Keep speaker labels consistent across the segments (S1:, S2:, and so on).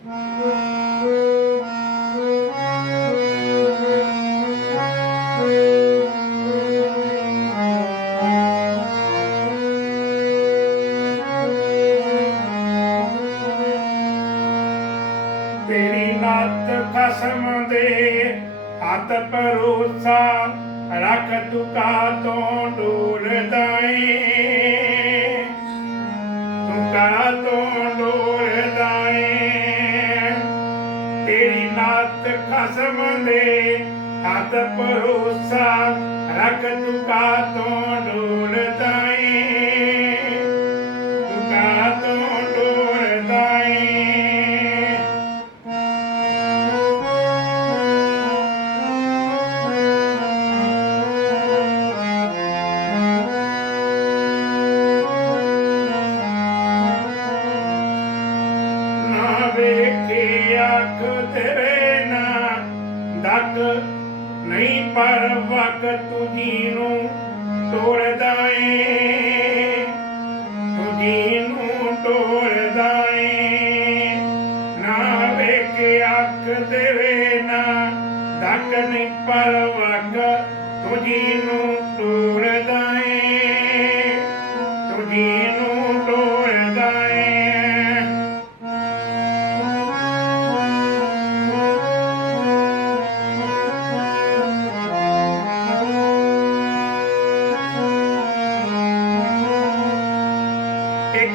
S1: ਤੇਰੀ ਨੱਤ ਖਸਮ ਦੇ ਹੱਥ ਪਰੋਸਾ ਰੱਖ ਤੁਕਾ ਤੋਂ ਡੋਲਦਾਏ ਤੁਕਾ ਤੇਰੀ ਨੱਤ ਖਸਮ ਦੇ ਹੱਥ ਪਰੋਸਾ ਰੱਖ ਤੁਕਾ ਤੋਂ ਡੋਲਦਾਏ ਵੇਖੇ ਤੇਰੇ ਨਾ, ਦਕ ਨਹੀਂ ਪਰ ਵਕਤ ਤੁਜੀ ਨੂੰ ਤੋੜਦਾ ਏ ਤੁਜੀ ਨੂੰ ਤੋੜਦਾ ਏ ਨਾ ਵੇਖੇ ਅੱਖ ਤੇਰੇ ਨਾ, ਦਕ ਨਹੀਂ ਪਰ ਵਕਤ ਤੁਜੀ ਨੂੰ ਤੋੜਦਾ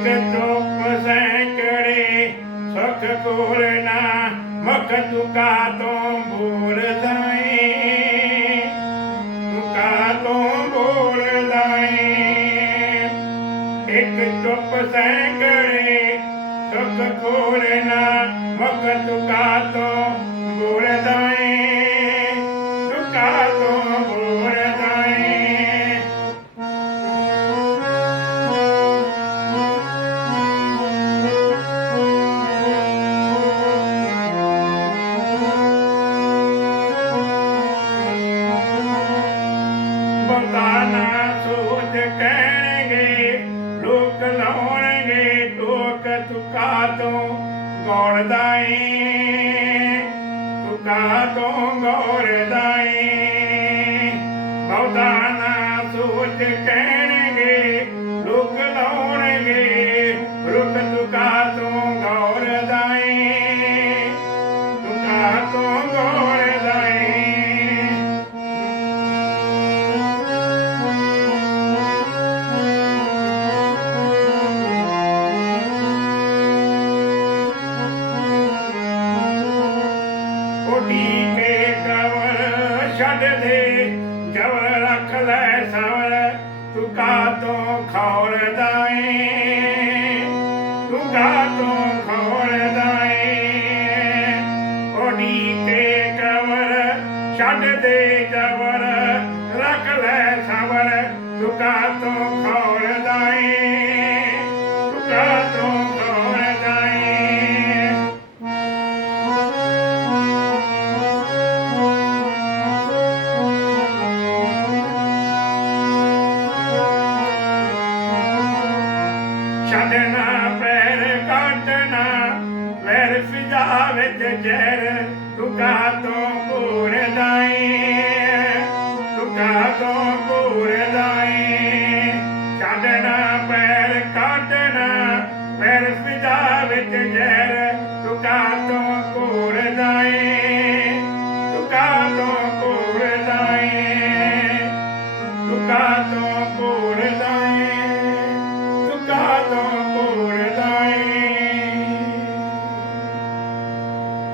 S1: ਇੱਕ ਚੁੱਪ ਸੈਂਕੜੇ, ਸੁਖ ਕੋਲਨਾ ਮੁਖ ਤੁਕਾ ਤੋਂ ਬੋਲਦਾ ਏ ਤੁਕਾ ਤੋਂ ਬੋਲਦਾ ਏ ਇੱਕ ਚੁੱਪ ਸੈਂਕੜੇ, ਸੁਖ ਕੋਲਨਾ ਮੁਖ ਤੁਕਾ ਤੋਂ ਕਹਿਣਗੇ ਲੋਕ ਲਾਉਣਗੇ ਟੋਕ ਤੁਕਾ ਤੋਂ ਗੌੜਦਾ ਏ ਤੁਕਾ ਤੋਂ ਗੌੜਦਾ ਏ ਕਵਰ ਛੱਡ ਦੇ ਜਵਰ ਰੱਖ ਲੈ ਸਵਰ, ਤੂੰ ਕਾ ਤੋਂ ਖੌਰਦਾ ਏ ਤੂੰ ਕਾ ਤੋਂ ਖੌਰਦਾ ਏ ਉਡੀ ਕੇ ਕਵਰ ਛੱਡ ਦੇ ਜਵਰ ਰੱਖ ਲੈ ਸਵਰ, ਤੂੰ ਤੋਂ Tukato